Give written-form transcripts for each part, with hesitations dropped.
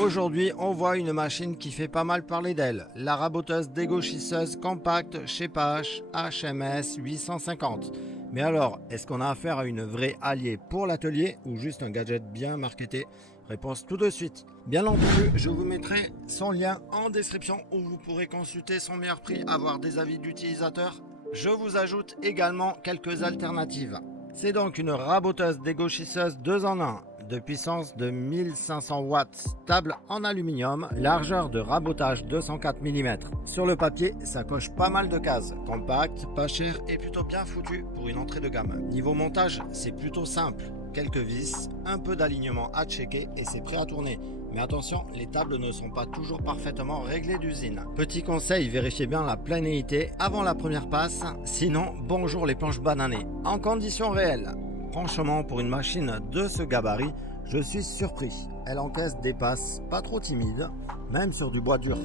Aujourd'hui, on voit une machine qui fait pas mal parler d'elle, la raboteuse dégauchisseuse compacte chez PH HMS 850. Mais alors, est-ce qu'on a affaire à une vraie alliée pour l'atelier ou juste un gadget bien marketé? Réponse tout de suite. Bien entendu, je vous mettrai son lien en description où vous pourrez consulter son meilleur prix, avoir des avis d'utilisateurs. Je vous ajoute également quelques alternatives. C'est donc une raboteuse dégauchisseuse 2 en 1 de puissance de 1500 watts, table en aluminium, largeur de rabotage 204 mm. Sur le papier, ça coche pas mal de cases. Compact, pas cher et plutôt bien foutu pour une entrée de gamme. Niveau montage, c'est plutôt simple. Quelques vis, un peu d'alignement à checker et c'est prêt à tourner. Mais attention, les tables ne sont pas toujours parfaitement réglées d'usine. Petit conseil, vérifiez bien la planéité avant la première passe, sinon bonjour les planches bananées. En conditions réelles, franchement pour une machine de ce gabarit, je suis surpris. Elle encaisse des passes pas trop timides, même sur du bois dur.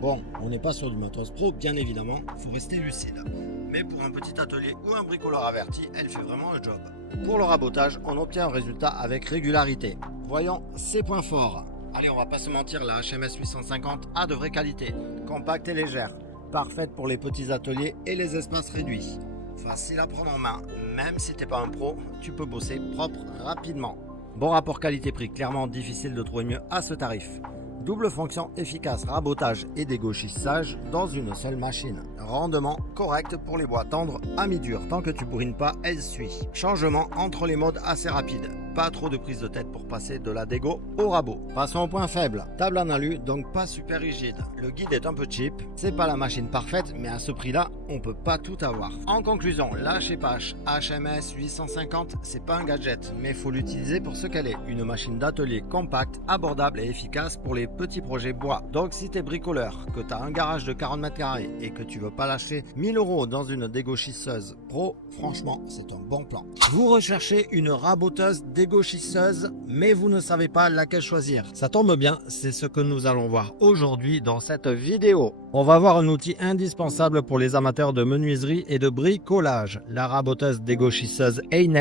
Bon, on n'est pas sur du matos pro, bien évidemment, faut rester lucide. Mais pour un petit atelier ou un bricoleur averti, elle fait vraiment le job. Pour le rabotage, on obtient un résultat avec régularité. Voyons ses points forts. Allez, on va pas se mentir, la HMS 850 a de vraies qualités. Compacte et légère, parfaite pour les petits ateliers et les espaces réduits. Facile à prendre en main, même si t'es pas un pro, tu peux bosser propre rapidement. Bon rapport qualité-prix, clairement difficile de trouver mieux à ce tarif. Double fonction efficace, rabotage et dégauchissage dans une seule machine. Rendement correct pour les bois tendres à mi-dur. Tant que tu bourrines pas, elle suit. Changement entre les modes assez rapide. Pas trop de prise de tête pour passer de la dégo au rabot. Passons au point faible. Table en alu, donc pas super rigide. Le guide est un peu cheap. C'est pas la machine parfaite, mais à ce prix-là, on peut pas tout avoir. En conclusion, la chez PH HMS 850, c'est pas un gadget, mais faut l'utiliser pour ce qu'elle est. Une machine d'atelier compacte, abordable et efficace pour les petits projets bois. Donc si t'es bricoleur, que t'as un garage de 40 m² et que tu veux pas lâcher 1000 € dans une dégauchisseuse pro, franchement, c'est un bon plan. Vous recherchez une raboteuse dégauchisseuse, mais vous ne savez pas laquelle choisir. Ça tombe bien, c'est ce que nous allons voir aujourd'hui dans cette vidéo. On va voir un outil indispensable pour les amateurs de menuiserie et de bricolage, la raboteuse dégauchisseuse Einel.